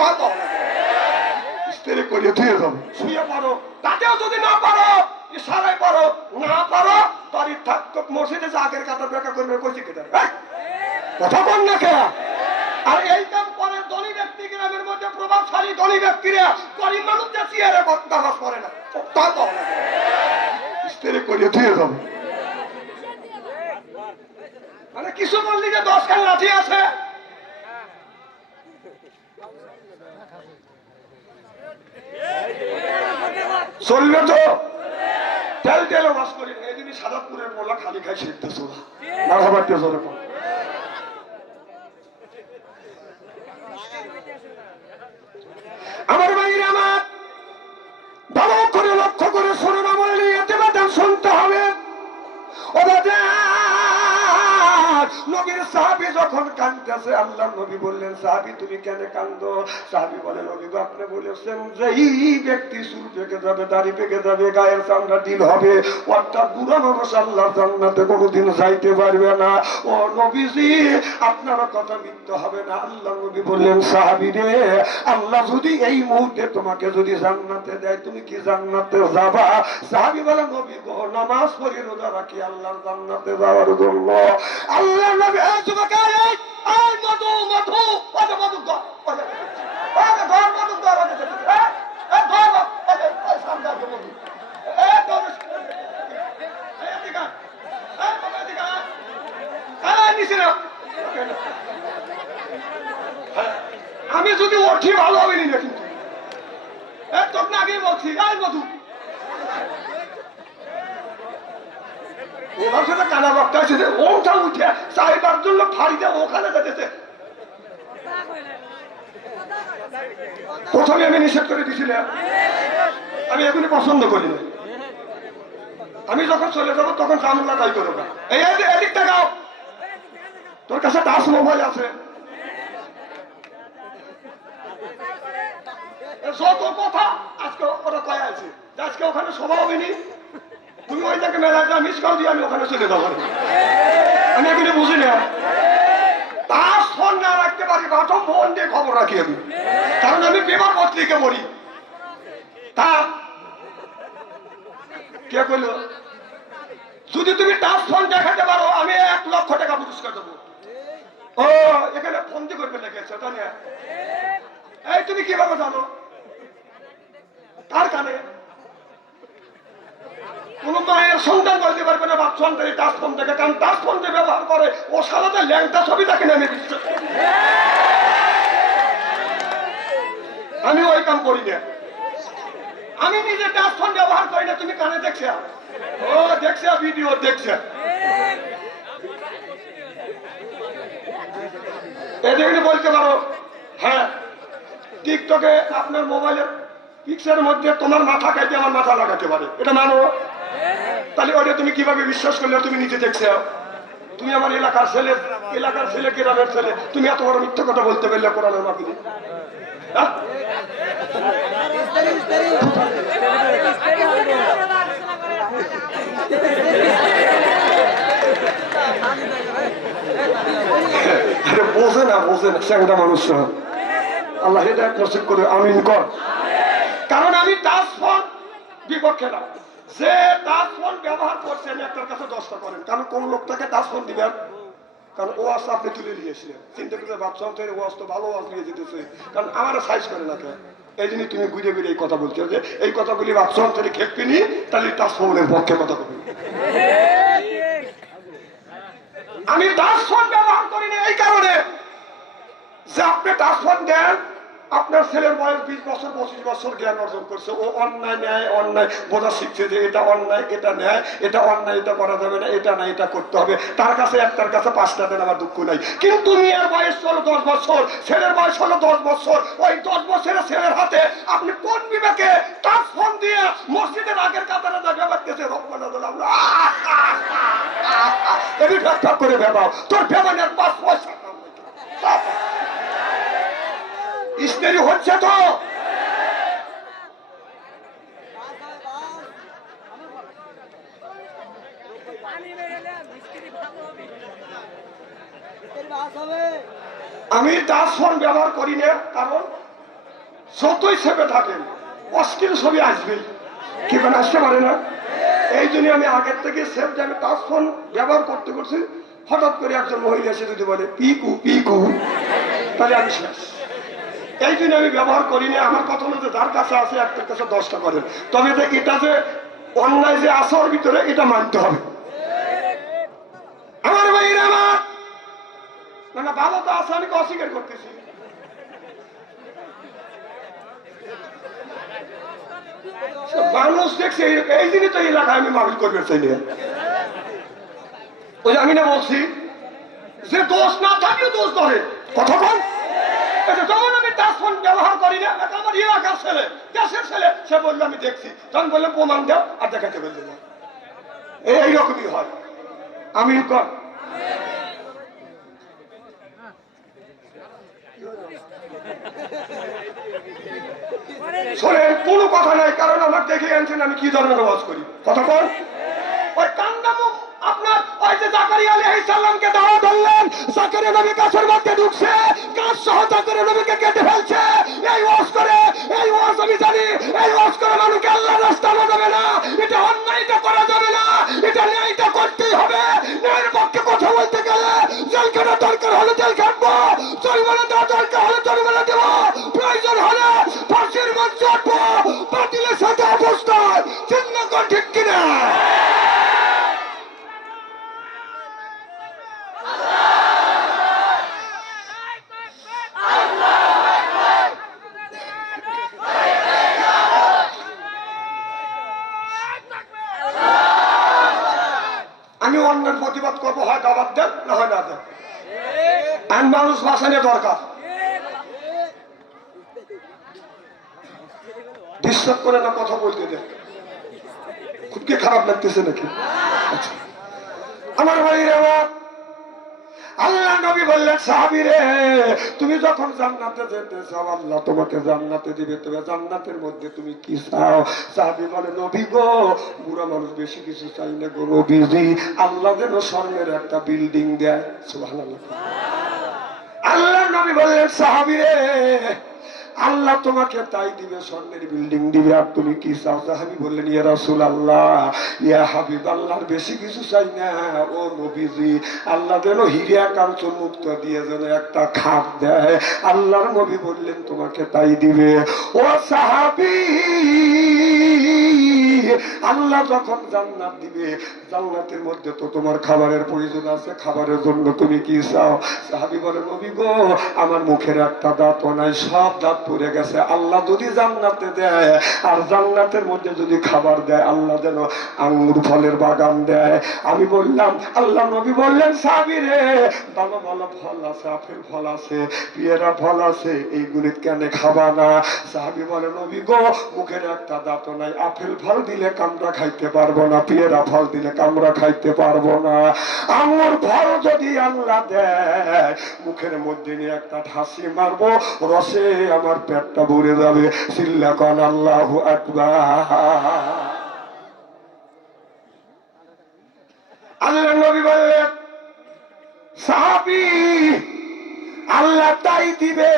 তা না করিয়ে ধুয়ে যাবে শুয়ে পারো তাতেও যদি না পারো ইশারায় পারো না পারো তারই থাকতো মসজিদে যে আগের কাতার ব্যাখ্যা করবে, কইছি কেটে কথা বল না কে? আর এই কাম করে ধনী ব্যক্তি গ্রামের মধ্যে প্রভাবশালী ধনী ব্যক্তিরা, গরিব মানুষ যে চেয়ারে নামাজ পড়ে না। তা পাও না স্ত্রী করিয়ে ধুয়ে যাবে মানে কিছু বললি যে দশ লাঠি আছে? চলবে তো। তেল তেল বাস করি। এই দিনই সাদাপুরের মোলা খালি খাই সিদ্ধ সোলা নবীর সাহাবি যখন কান্দতেছে আল্লাহ নবী বললেন, সাহাবি, তুমি কেন কান্দো? সাহাবি বলে, নবী আপনি বলেছেন যে এই ব্যক্তি চুল পেকে যাবে, দাড়ি পেকে যাবে, গায়ের চামড়া ডিল হবে। অর্থাৎ বুড়া মানুষ আল্লাহ জান্নাতে কোনোদিন যাইতে পারবে না। ও নবীজি আপনার কথা মিথ্যে হবে না। আল্লাহ নবী বললেন, সাহাবি রে, আল্লাহ যদি এই মুহূর্তে তোমাকে যদি জান্নাতে দেয়, তুমি কি জান্নাতে যাবা? সাহাবি বলে, নবী নামাজ পড়ি রোজা রাখি, আল্লাহর জান্নাতে যাওয়ার জন্য। আল্লাহ আমি যদি ওঠি ভালো হবে না কিন্তু। তোর না আগেই বলছি এই মধু। ওনার সাথে কানা বক্তা যে ওটা উঠে চাইবার জন্য ফাড়িতে ওখানে যেতেছে। প্রথমে আমি নিষেধ করে দিয়েছিলাম। আমি পছন্দ করি না। আমি যখন চলে যাব তখন জামলা তাই করো না। এই এই যে, এদিক টাকাও তোর কাছে দাস মোবাইল আছে। যত কথা আজকে ওরা কয়ে আছে। আজকে ওখানে সভা হবে নি তুমি ওই মিস দিয়ে আমি ওখানে চলে যাব। আমি বুঝি না। তার ফোন না রাখতে পারি দিয়ে খবর রাখি আমি। কারণ আমি পেপার পড়ি। তা, কে যদি তুমি টাচ ফোন দেখাতে পারো, আমি এক লক্ষ টাকা পুরস্কার দেবো। ও, এখানে ফোনটি করবে লেগেছে না এই, তুমি কীভাবে জানো? তার কানে? কোন মায়ের সন্তান বলতে পারবে না, বাপ সন্তান এই টাচ ফোন দেখে, কারণ টাচ ফোন যে ব্যবহার করে, ও সারাতে ল্যাংটা ছবি দেখে না আমি আমি ওই কাম করি না। আমি নিজে টাচ ফোন ব্যবহার করি না, তুমি কানে দেখছে? ও, দেখছে ভিডিও দেখছে। এদিকে বলতে পারো হ্যাঁ টিকটকে আপনার মোবাইলের পিকচারের মধ্যে তোমার মাথা কাইতে আমার মাথা লাগাতে পারে। এটা মানো? তাহলে ওটা তুমি কীভাবে বিশ্বাস করলে তুমি নিজে দেখছে? তুমি আমার এলাকার ছেলে এলাকার ছেলে, গ্রামের ছেলে, তুমি এত বড় মিথ্যে কথা বলতে পারলে কোরআনের মাপিলে হ্যাঁ? বোঝে না বোঝে না স্যাংটা মানুষ। আল্লাহ এটা নসিব করে আমিন কর কারণ আমি টাচ ফোন বিপক্ষে না। যে টাচ ফোন ব্যবহার করছেন একটার কাছে দশটা করেন। কারণ কোন লোকটাকে টাচ ফোন দিবেন? কারণ ও আসতে আপনি তুলে নিয়েছিলেন চিন্তা করে ভাবছ তো ও আসতো ভালো আওয়াজ নিয়ে যেতেছে। কারণ আমার সাইজ করে না এই জন্য তুমি ঘুরে ঘুরে এই কথা বলছো যে, এই কথাগুলি ভাবছ অন্তরে খেপি নি তাহলে টাচ ফোনের পক্ষে কথা বলি আমি টাচ ফোন ব্যবহার করি না এই কারণে যে আপনি টাচ ফোন দেন আপনার ছেলের বয়স বিশ বছর, পঁচিশ বছর জ্ঞান অর্জন করছে। ও অন্যায় ন্যায়, অন্যায় বোঝা শিখছে যে এটা অন্যায়, এটা ন্যায়, এটা অন্যায়, এটা করা যাবে না, এটা না, এটা করতে হবে। তার কাছে, একটার কাছে পাঁচটা দেন, আমার দুঃখ নাই। কিন্তু মেয়ের বয়স হলো দশ বছর। ছেলের বয়স হলো দশ বছর। ওই দশ বছরের ছেলের হাতে আপনি কোন বিবেকে তার ফোন দিয়ে মসজিদের আগের কাতারে যা ব্যাপার দিয়েছে রব্বানা দিলাম এটি ঠাক করে ভেবাও। তোর ভেবানের পাঁচ পয়সা কাম স্ত্রী হচ্ছে তো। আমি টাচ ফোন ব্যবহার করি না, কারণ যতই ছেপে থাকেন, অশ্লীল ছবি আসবেই কি মানে আসতে পারে না? এই জন্য আমি আগের থেকে সেফ যে আমি টাচ ফোন ব্যবহার করতে করছি, হঠাৎ করে একজন মহিলা এসে যদি বলে, পিকু পিকু, তাহলে আমি শেষ। এই জন্য আমি ব্যবহার করিনি আমার কথা হলো যে যার কাছে আছে, একটার কাছে দশটা করেন তবে যে এটা যে অন্যায় যে আসার ভিতরে, এটা মানতে হবে। আমার না না, ভালো তো আছে, আমি অস্বীকার করতেছি। মানুষ দেখছে, এই- জিনিস তো এলাকায় আমি মানুষ করবে চাই না ওই আমি না বলছি, যে দোষ না থাকলেও দোষ ধরে। কথা যে যখন ফোন ব্যবহার করি না এটা আমার এলাকার ছেলে, দেশের ছেলে। সে বলল, আমি দেখছি। তখন বললাম প্রমাণ দাও আর দেখাতে বলল না। এইরকমই হয়। আমি কর কোনো কথা নাই, কারণ আমার দেখে আনছেন, আমি কি ধরনের আওয়াজ করি? আপনার জাকারিয়া আলাইহিস সালামকে দাওয়া ধরলেন। জাকারিয়া নবী কাছের মধ্যে ঢুকছে। কাজ সহ জাকারিয়া নবীকে কেটে ফেলছে। এই ওয়াজ করে, এই ওয়াজ আমি জানি। এই ওয়াজ করে মানুষকে আল্লাহর রাস্তা আনা যাবে না। এটা অন্যায়টা করা যাবে না। এটা ন্যায়টা করতেই হবে। ন্যায়ের পক্ষে কথা বলতে গেলে জেলখানা দরকার হলে জেল খাটবো। জরিমানা দেওয়া দরকার হলে জরিমানা দেবো। প্রয়োজন হলে ফাঁসির মঞ্চে উঠবো বাতিলের সাথে অবস্থায় চিহ্ন কর ঠিক কিনা আমি অন্যের প্রতিবাদ করব হয় দাবাত দেন না হয় না দেন দরকার। করে না কথা বলতে খুব কি খারাপ লাগতেছে নাকি? আচ্ছা। আল্লাহ নবী বললেন তুমি যখন জান্নাতে যেতে চাও, আল্লাহ তোমাকে জান্নাতে দিবে। তবে জান্নাতের মধ্যে তুমি কি চাও? সাহাবি বলে, নবী গো, বুড়া মানুষ বেশি কিছু চাই না গো নবীজি। আল্লাহ যেন স্বর্ণের একটা বিল্ডিং দেয়। সুবহানাল্লাহ। আল্লাহ নবী বললেন, সাহাবিরে, আল্লাহ তোমাকে তাই দিবে, স্বর্ণের বিল্ডিং দিবে। আর তুমি কি চাও? সাহাবি বললেন, ইয়া রাসূল আল্লাহ ইয়া হাবিব, আল্লাহর বেশি কিছু চাই না। ও নবীজি, আল্লাহ যেন হিরিয়া কাঞ্চন মুক্ত দিয়ে যেন একটা খাপ দেয়। আল্লাহর নবী বললেন, তোমাকে তাই দিবে। ও সাহাবি আল্লাহ যখন জান্নাত দিবে, জান্নাতের মধ্যে তো তোমার খাবারের প্রয়োজন আছে, খাবারের জন্য তুমি কি চাও? সাহাবি বলে, নবী গো, আমার মুখের একটা দাঁত নাই, সব দাঁত পড়ে গেছে। আল্লাহ যদি জান্নাতে দেয়, আর জান্নাতের মধ্যে যদি খাবার দেয়, আল্লাহ যেন আঙ্গুর ফলের বাগান দেয়। আমি বললাম, আল্লাহ নবী বললেন, সাহাবি রে ভালো ভালো ফল আছে, আপেল ফল আছে, পেয়ারা ফল আছে, এইগুলি কেন খাবা না? সাহাবি বলে, নবী গো, মুখের একটা দাঁত নাই, আপেল ফল দিলে কামড়া খাইতে পারব না, পেয়ারা ফল দিলে কামড়া খাইতে পারব না। আঙুর ফল যদি আল্লাহ দেয়, মুখের মধ্যে নিয়ে একটা ঠাসি মারবো, রসে আমার পেটটা ভরে যাবে। চিল্লা কন আল্লাহ আকবার। আল্লাহ নবী বললেন, সাহাবি, আল্লাহ তাই দিবে।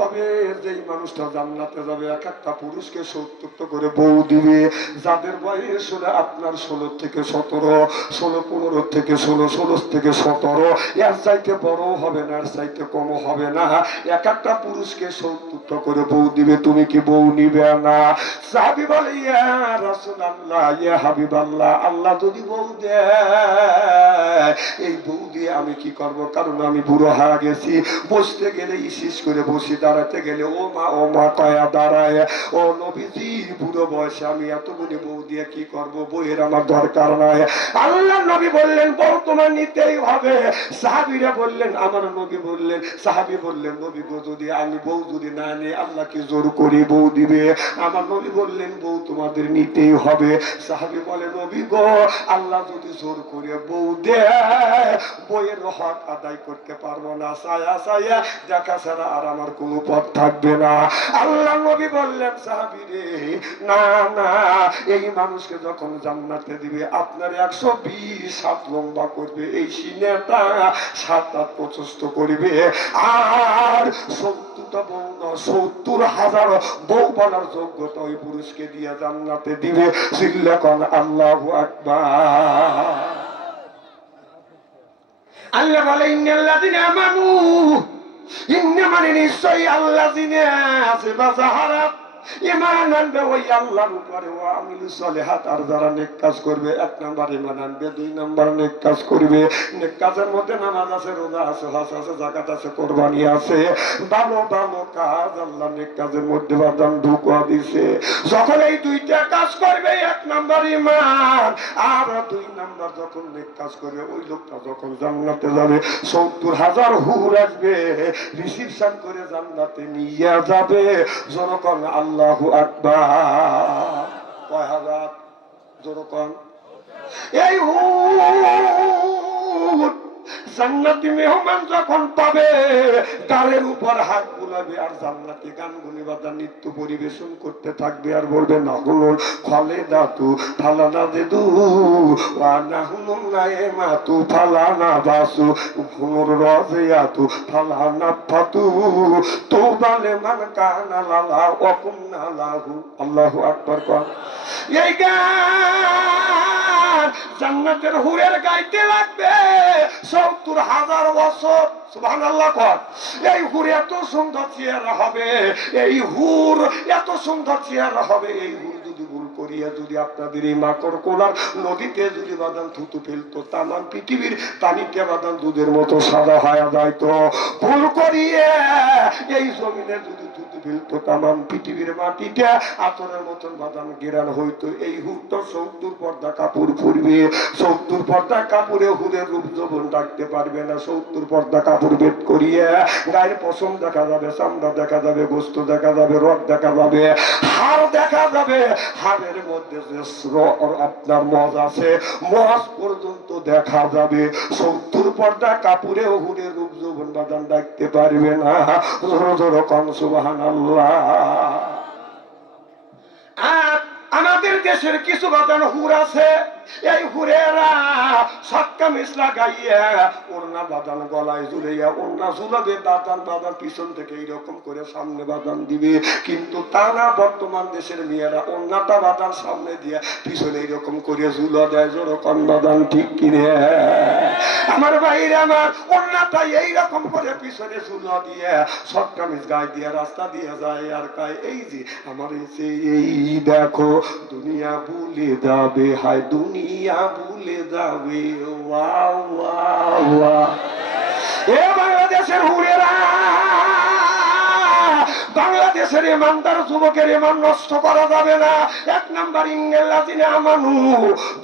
তবে যেই মানুষটা জান্নাতে যাবে, এক একটা পুরুষকে সত্তরটা করে বউ দিবে। যাদের বয়স হলে আপনার ষোলো থেকে সতেরো, ষোলো পনেরো থেকে ষোলো ষোলো থেকে সতেরো, এর চাইতে বড় হবে না, এর চাইতে কমও হবে না। এক একটা পুরুষকে সত্তরটা করে বউ দিবে, তুমি কি বউ নিবে না? সাহাবি বলে, ইয়া আল্লাহ ইয়া হাবিব আল্লাহ আল্লাহ যদি বউ দেয়, এই বউ দিয়ে আমি কি করব? কারণ আমি বুড়ো হারা গেছি। বসতে গেলে ইসিস করে বসি দাঁড়াতে গেলে, ও মা ও মা কয়া দাঁড়ায়। ও নবীজি, বুড়ো বয়সে আমি এতগুলি বউ দিয়ে কি করব? বইয়ের আমার দরকার নাই। আল্লাহ নবী বললেন, বউ তোমার নিতেই হবে। সাহাবিরা বললেন, আমার নবী বললেন, সাহাবি বললেন, নবী গো, যদি আমি বউ যদি না নিই আল্লাহকে জোর করি বউ দিবে? আমার নবী বললেন, বউ তোমাদের নিতেই হবে। সাহাবি বলে, নবী গো, আল্লাহ যদি জোর করে বউ দেয় বইয়ের হক আদায় করতে পারব না। সায়া সায়া দেখা ছাড়া আর আমার কোন কোনো পথ থাকবে না। আল্লাহ নবী বললেন, সাহাবি রে, না না, এই মানুষকে যখন জান্নাতে দিবে, আপনার একশো বিশ হাত লম্বা করবে, এই সিনেটা সাত হাত প্রশস্ত করবে। আর সত্তরটা বউ না, সত্তর হাজার বউ বলার যোগ্যতা ওই পুরুষকে দিয়ে জান্নাতে দিবে। সিল্লাকন আল্লাহু আকবার। আল্লাহ বলে, ইন্নাল্লাযিনা আমানু ইন্না মানে নিশ্চয়ই আল্লাযিনা আছে বা যাহারা নেক কাজ করবে দিছে যখন এই দুইটা কাজ করবে, এক নাম্বার ইমান আর দুই নাম্বার যখন নেক কাজ করবে, ওই লোকটা যখন জান্নাতে যাবে, সত্তর হাজার হুর আসবে, রিসিপশন করে জান্নাতে নিয়ে যাবে। জনকন আল্লাহু আকবার। কয় হাজার? জনকন এই হুর জান্নাতি মেহমান যখন পাবে তারের উপর হাত বুলাবে আর জান্নাতি গান গুনি বাদা নৃত্য পরিবেশন করতে থাকবে আর বলবে না হলো ফলে দাতু ফালানা দেদু মাতু ফালানা বাসু হুনুর রজেয়াতু ফালানা ফাতু তো বালে মান কানা লালা ওকুন্না লাহু। আল্লাহু আকবার কর। এই গান জান্নাতের হুরের গাইতে লাগবে। সত্তর হাজার বছর এই হুর এত সুন্দর চেহারা হবে, এই হুর এত সুন্দর হবে। এই হুর যদি ভুল করিয়া যদি আপনাদের এই মাকড় কোলার নদীতে যদি বাদাম থুতু ফেলতো পৃথিবীর পানিকে বাদাম দুধের মতো সাদা হয়ে যাইতো। ভুল করিয়ে এই জমিনে যদি থুতু তামাম পৃথিবীর আতরের মতন বাদাম হইতো। এই পর্দা কাপড় পর্দা কাপড়ে রূপ ডাকতে পারবে না। পর্দা কাপড় করিয়ে গায়ের পশম দেখা যাবে, চামড়া দেখা যাবে, গোস্ত দেখা যাবে দেখা যাবে দেখা যাবে। মধ্যে যে আপনার মজ আছে, মজ পর্যন্ত দেখা যাবে। সত্তর পর্দা কাপড়ে হুরের রূপ যৌবন বাদান ডাকতে পারবে না। আর আমাদের দেশের কিছু বাজানো হুর আছে। এই হুরেরা সক্কা মিশলা গাইয়া ওড়না বাদান গলায় ঝুলাইয়া ওড়না ঝুলাবে দাদান বাদান পিছন থেকে এইরকম করে সামনে বাদান দিবে। কিন্তু তা না, বর্তমান দেশের মেয়েরা ওড়নাটা বাদান সামনে দিয়ে পিছনে এইরকম করে ঝুলা দেয় যেরকম বাদান ঠিক কিনে আমার বাইরে আমার ওড়নাটা এইরকম করে পিছনে ঝুলা দিয়ে সক্কা মিস গায়ে দিয়ে, রাস্তা দিয়ে যায় আর কায়, এই যে আমার এই দেখো, দুনিয়া ভুলে যাবে, হায় দুনিয়া ভুলে যাবে এ বাংলাদেশের হুরেরা বাংলাদেশের ইমানদার যুবকের ইমান নষ্ট করা যাবে না। এক নাম্বার ইংরেজিনে আমানু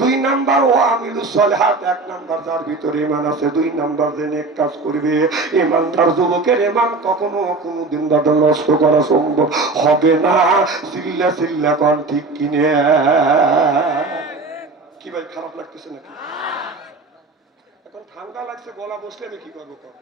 দুই নাম্বার ও আমিলু সলহাত, এক নাম্বার যার ভিতরে ইমান আছে, দুই নাম্বার যে নেক কাজ করবে। ইমানদার যুবকের ইমান কখনো কোনো দিন দাদা নষ্ট করা সম্ভব হবে না। চিল্লা চিল্লা কন ঠিক কিনে। কি ভাই খারাপ লাগতেছে নাকি? এখন ঠান্ডা লাগছে গলা বসলে আমি কি করব কর